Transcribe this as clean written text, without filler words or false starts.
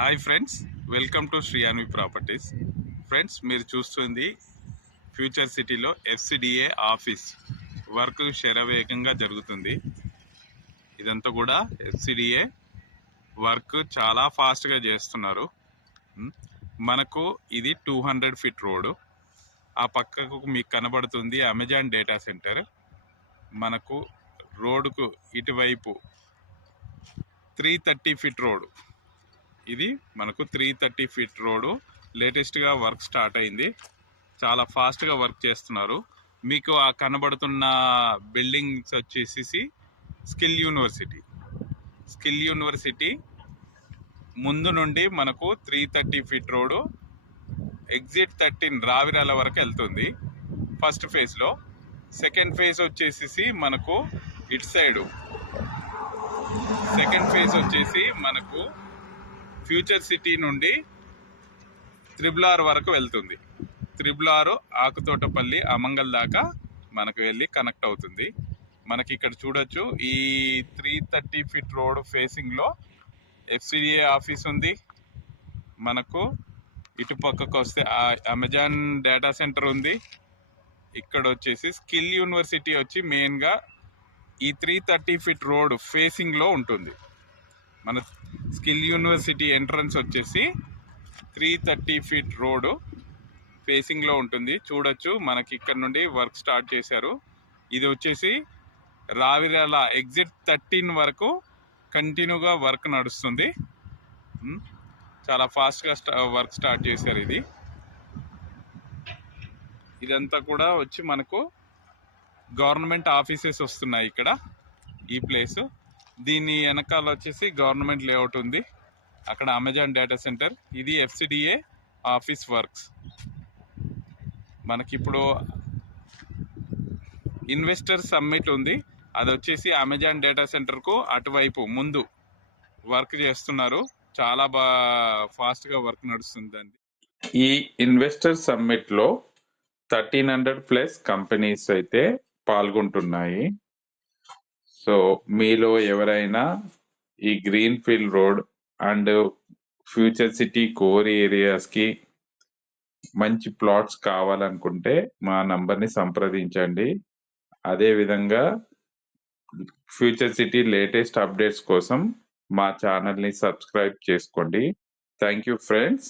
Hi friends, welcome to Sreeyanvi properties. Friends, మీరు చూస్తుంది future సిటీలో ఎఫ్సిడిఏ ఆఫీస్ వర్క్ శరవేగంగా జరుగుతుంది. ఇదంతా కూడా ఎఫ్సిడిఏ వర్క్ చాలా ఫాస్ట్గా చేస్తున్నారు. మనకు ఇది 200 ఫీట్ రోడ్. ఆ పక్కకు మీకు కనబడుతుంది అమెజాన్ డేటా సెంటర్. మనకు రోడ్డుకు ఇటువైపు 330 ఫీట్ రోడ్. ఇది మనకు 330 ఫీట్ రోడ్డు. లేటెస్ట్గా వర్క్ స్టార్ట్ అయింది. చాలా ఫాస్ట్గా వర్క్ చేస్తున్నారు. మీకు ఆ కనబడుతున్న బిల్డింగ్స్ వచ్చేసి స్కిల్ యూనివర్సిటీ ముందు నుండి మనకు 330 ఫీట్ రోడ్డు ఎగ్జిట్ 13 రావిరాల వరకు వెళ్తుంది ఫస్ట్ ఫేజ్లో. సెకండ్ ఫేజ్ వచ్చేసి మనకు ఇటు సైడు సెకండ్ ఫేజ్ వచ్చేసి మనకు ఫ్యూచర్ సిటీ నుండి త్రిబుల్ వరకు వెళ్తుంది. త్రిబుల్ ఆకుతోటపల్లి అమంగల్ దాకా మనకు వెళ్ళి కనెక్ట్ అవుతుంది. మనకి ఇక్కడ చూడొచ్చు, ఈ 330 ఫీట్ రోడ్ ఫేసింగ్లో ఎఫ్సిడిఏ ఆఫీస్ ఉంది. మనకు ఇటు పక్కకు వస్తే అమెజాన్ డేటా సెంటర్ ఉంది. ఇక్కడ వచ్చేసి స్కిల్ యూనివర్సిటీ వచ్చి మెయిన్గా ఈ 330 ఫీట్ రోడ్ ఫేసింగ్లో ఉంటుంది. మన స్కిల్ యూనివర్సిటీ ఎంట్రన్స్ వచ్చేసి 330 ఫీట్ రోడ్ ఫేసింగ్లో ఉంటుంది. చూడొచ్చు, మనకి ఇక్కడ నుండి వర్క్ స్టార్ట్ చేశారు. ఇది వచ్చేసి రావిరాల ఎగ్జిట్ 13 వరకు కంటిన్యూగా వర్క్ నడుస్తుంది. చాలా ఫాస్ట్గా వర్క్ స్టార్ట్ చేశారు. ఇదంతా కూడా వచ్చి మనకు గవర్నమెంట్ ఆఫీసెస్ వస్తున్నాయి ఇక్కడ ఈ ప్లేస్. దీని వెనకాల వచ్చేసి గవర్నమెంట్ లేఅవుట్ ఉంది. అక్కడ అమెజాన్ డేటా సెంటర్. ఇది ఎఫ్సిడిఏ ఆఫీస్ వర్క్స్. మనకిప్పుడు ఇన్వెస్టర్ సమ్మిట్ ఉంది. అది వచ్చేసి అమెజాన్ డేటా సెంటర్కు అటువైపు ముందు వర్క్ చేస్తున్నారు. చాలా ఫాస్ట్గా వర్క్ నడుస్తుందండి. ఈ ఇన్వెస్టర్ సమ్మిట్లో 1300+ కంపెనీస్ అయితే పాల్గొంటున్నాయి. సో మీలో ఎవరైనా ఈ green field road and future city core ఏరియాస్కి మంచి ప్లాట్స్ కావాలనుకుంటే మా నంబర్ని సంప్రదించండి. అదేవిధంగా ఫ్యూచర్ సిటీ లేటెస్ట్ అప్డేట్స్ కోసం మా ఛానల్ని సబ్స్క్రైబ్ చేసుకోండి. Thank you friends.